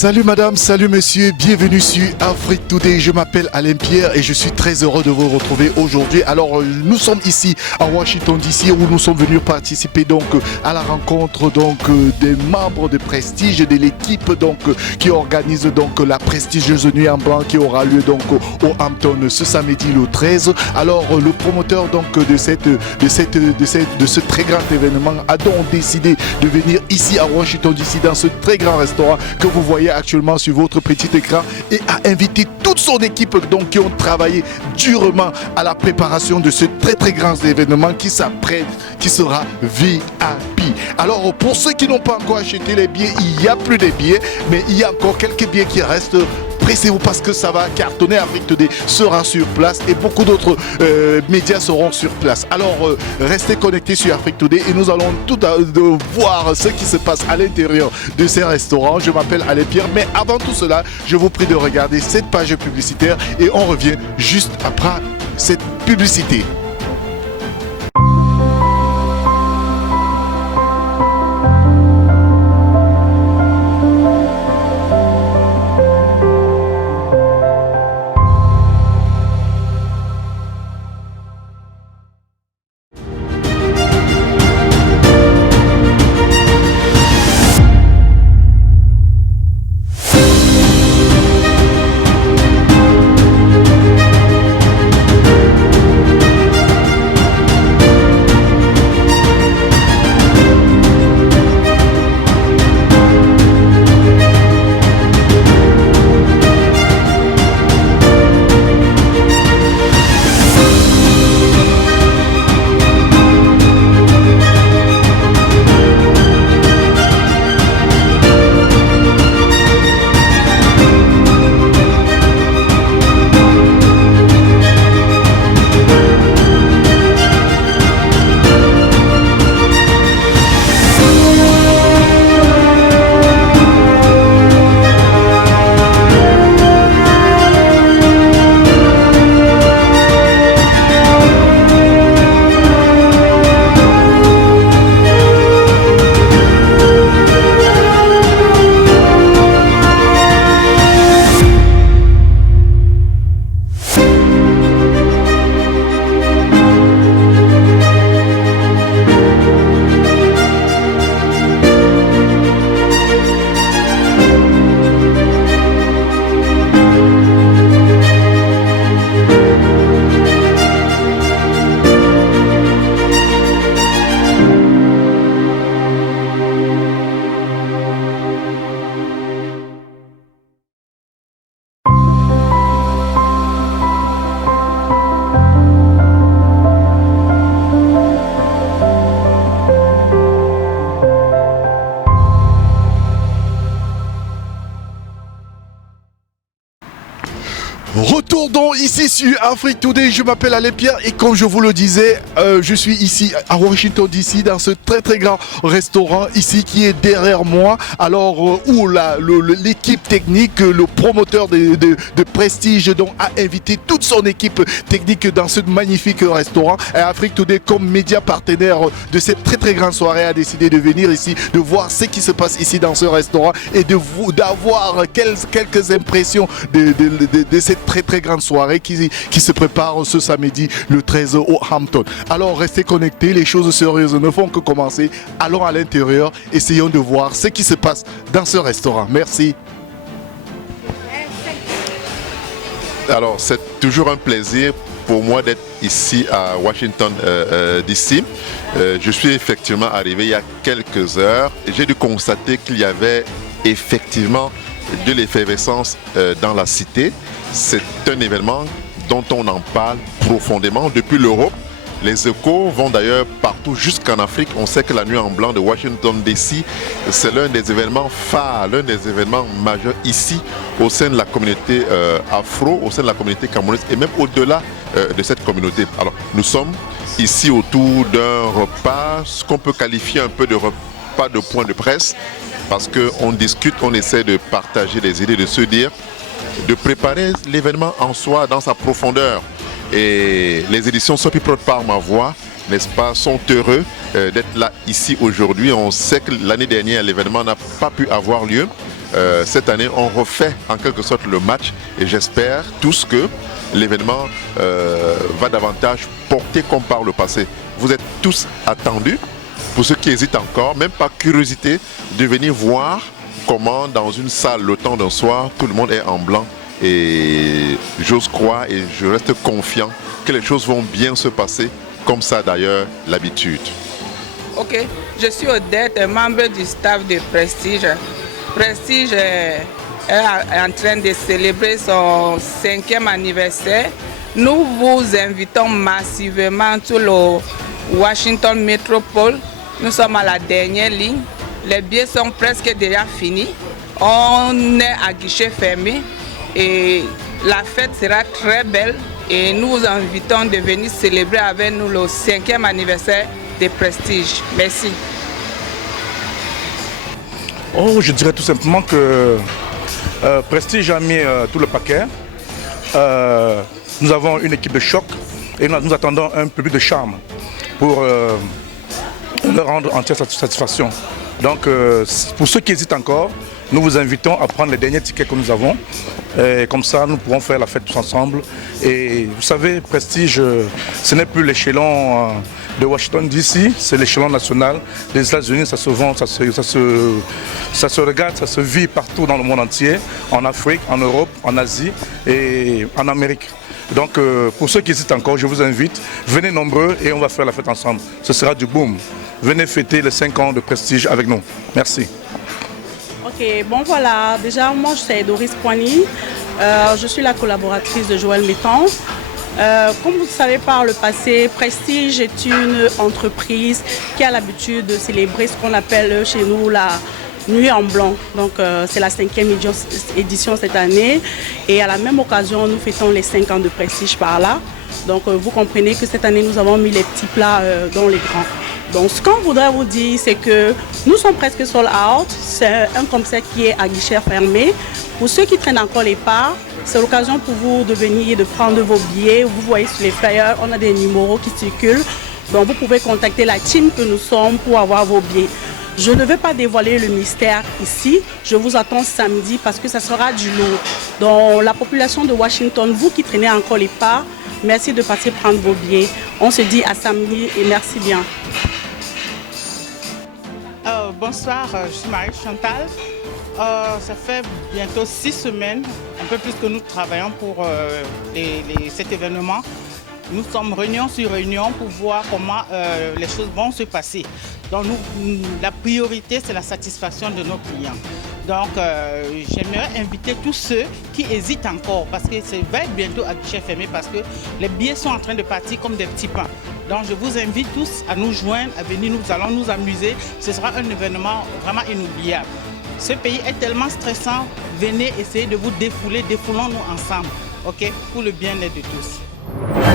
Salut madame, salut monsieur, bienvenue sur Afrique Today. Je m'appelle Alain Pierre et je suis très heureux de vous retrouver aujourd'hui. Alors nous sommes ici à Washington DC où nous sommes venus participer donc à la rencontre des membres de Prestige de l'équipe qui organise donc la prestigieuse nuit en blanc qui aura lieu donc au Hampton ce samedi le 13. Alors le promoteur donc de ce très grand événement a donc décidé de venir ici à Washington DC dans ce très grand restaurant que vous voyez actuellement sur votre petit écran et a invité toute son équipe donc qui ont travaillé durement à la préparation de ce très grand événement qui s'apprête, qui sera VIP. Alors pour ceux qui n'ont pas encore acheté les billets, il y a plus de billets, mais il y a encore quelques billets qui restent. Pressez-vous parce que ça va cartonner. Afrique Today sera sur place et beaucoup d'autres médias seront sur place. Alors restez connectés sur Afrique Today et nous allons voir ce qui se passe à l'intérieur de ces restaurants. Je m'appelle Alain Pierre, mais avant tout cela, je vous prie de regarder cette page publicitaire et on revient juste après cette publicité. Retour donc ici sur Afrique Today, je m'appelle Alain Pierre et comme je vous le disais, je suis ici à Washington DC dans ce très grand restaurant ici qui est derrière moi. Alors où l'équipe technique, le promoteur de Prestige donc a invité toute son équipe technique dans ce magnifique restaurant. Et Afrique Today comme média partenaire de cette très grande soirée a décidé de venir ici, de voir ce qui se passe ici dans ce restaurant et d'avoir quelques impressions de cette très grande soirée qui se prépare ce samedi le 13 au Hampton. Alors restez connectés, les choses sérieuses ne font que commencer. Allons à l'intérieur, essayons de voir ce qui se passe dans ce restaurant. Merci. Alors c'est toujours un plaisir pour moi d'être ici à Washington DC. Je suis effectivement arrivé il y a quelques heures et j'ai dû constater qu'il y avait effectivement de l'effervescence dans la cité. C'est un événement dont on en parle profondément depuis l'Europe. Les échos vont d'ailleurs partout jusqu'en Afrique. On sait que la nuit en blanc de Washington DC, c'est l'un des événements phares, l'un des événements majeurs ici au sein de la communauté afro, au sein de la communauté camerounaise et même au-delà de cette communauté. Alors nous sommes ici autour d'un repas, ce qu'on peut qualifier un peu de repas de point de presse, parce qu'on discute, on essaie de partager des idées, de se dire, de préparer l'événement en soi dans sa profondeur. Et les éditions So People par ma voix, n'est-ce pas, sont heureux d'être là ici aujourd'hui. On sait que l'année dernière l'événement n'a pas pu avoir lieu cette année, on refait en quelque sorte le match et j'espère tous que l'événement va davantage porter comme par le passé. Vous êtes tous attendus, pour ceux qui hésitent encore, même par curiosité, de venir voir comment dans une salle, le temps d'un soir, tout le monde est en blanc. Et j'ose croire et je reste confiant que les choses vont bien se passer, comme ça d'ailleurs l'habitude. Ok, je suis Odette, membre du staff de Prestige. Prestige est en train de célébrer son 5e anniversaire. Nous vous invitons massivement tout le Washington Métropole. Nous sommes à la dernière ligne. Les billets sont presque déjà finis. On est à guichet fermé et la fête sera très belle. Et nous vous invitons de venir célébrer avec nous le 5e anniversaire de Prestige. Merci. Oh, je dirais tout simplement que Prestige a mis tout le paquet. Nous avons une équipe de choc et nous attendons un public de charme pour leur rendre entière satisfaction. Donc, pour ceux qui hésitent encore, nous vous invitons à prendre les derniers tickets que nous avons. Et comme ça, nous pourrons faire la fête tous ensemble. Et vous savez, Prestige, ce n'est plus l'échelon de Washington DC, c'est l'échelon national des États-Unis. Ça se vend, ça se regarde, ça se vit partout dans le monde entier, en Afrique, en Europe, en Asie et en Amérique. Donc, pour ceux qui hésitent encore, je vous invite, venez nombreux et on va faire la fête ensemble. Ce sera du boom. Venez fêter les 5 ans de Prestige avec nous. Merci. Ok, bon voilà, déjà moi c'est Doris Poigny, je suis la collaboratrice de Joël Métan. Comme vous le savez par le passé, Prestige est une entreprise qui a l'habitude de célébrer ce qu'on appelle chez nous la Nuit en Blanc. Donc c'est la 5e édition cette année et à la même occasion nous fêtons les 5 ans de Prestige par là. Donc vous comprenez que cette année nous avons mis les petits plats dans les grands. Donc ce qu'on voudrait vous dire, c'est que nous sommes presque sold out. C'est un concert qui est à guichet fermé. Pour ceux qui traînent encore les parts, c'est l'occasion pour vous de venir et de prendre vos billets. Vous voyez sur les flyers, on a des numéros qui circulent. Donc vous pouvez contacter la team que nous sommes pour avoir vos billets. Je ne vais pas dévoiler le mystère ici. Je vous attends samedi parce que ça sera du lourd. Donc la population de Washington, vous qui traînez encore les parts, merci de passer prendre vos billets. On se dit à samedi et merci bien. Bonsoir, je suis Marie Chantal. Ça fait bientôt 6 semaines, un peu plus que nous travaillons pour cet événement. Nous sommes réunion sur réunion pour voir comment les choses vont se passer. Donc la priorité, c'est la satisfaction de nos clients. Donc j'aimerais inviter tous ceux qui hésitent encore parce que ça va être bientôt à guichet fermé parce que les billets sont en train de partir comme des petits pains. Donc je vous invite tous à nous joindre, à venir, nous allons nous amuser. Ce sera un événement vraiment inoubliable. Ce pays est tellement stressant, venez essayer de vous défouler, défoulons-nous ensemble, ok, pour le bien-être de tous.